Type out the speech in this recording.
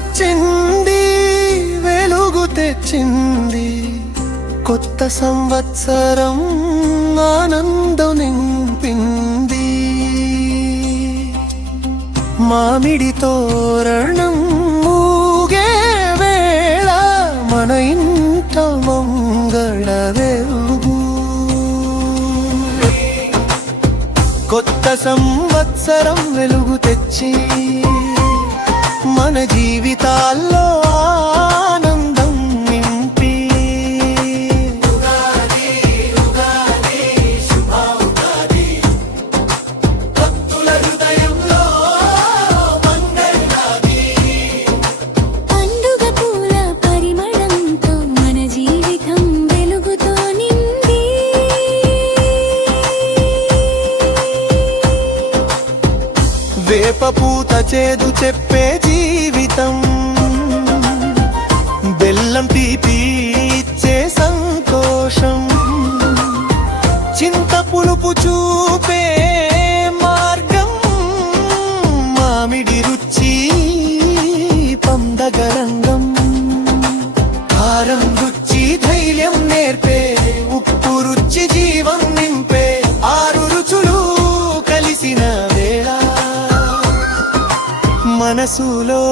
వచ్చింది, వెలుగు తెచ్చింది. కొత్త సంవత్సరం ఆనందం నింపింది. మామిడి తోరణం ఊగే వేళ మన ఇంట మంగళ వెలుగు. కొత్త సంవత్సరం వెలుగు తెచ్చి మన జీవితాల్లో ఆనందం నింపి. ఉగాది ఉగాది శుభ ఉగాది, భక్తుల హృదయంలో మంగళాది. పండుగ పూల పరిమళంతో మన జీవితం వెలుగుతో నిండి. వేప పూత చేదు చెప్పే జీవితం, బెల్లం తీపి ఇచ్చే సంతోషం. చింత పులుపు చూపే మార్గం, మామిడి రుచి పందగరంగం. కారం రుచి ధైర్యం నేర్పే, ఉప్పు రుచి జీవం నింపే. ఆరు రుచులు కలిసిన వేళ మనసులో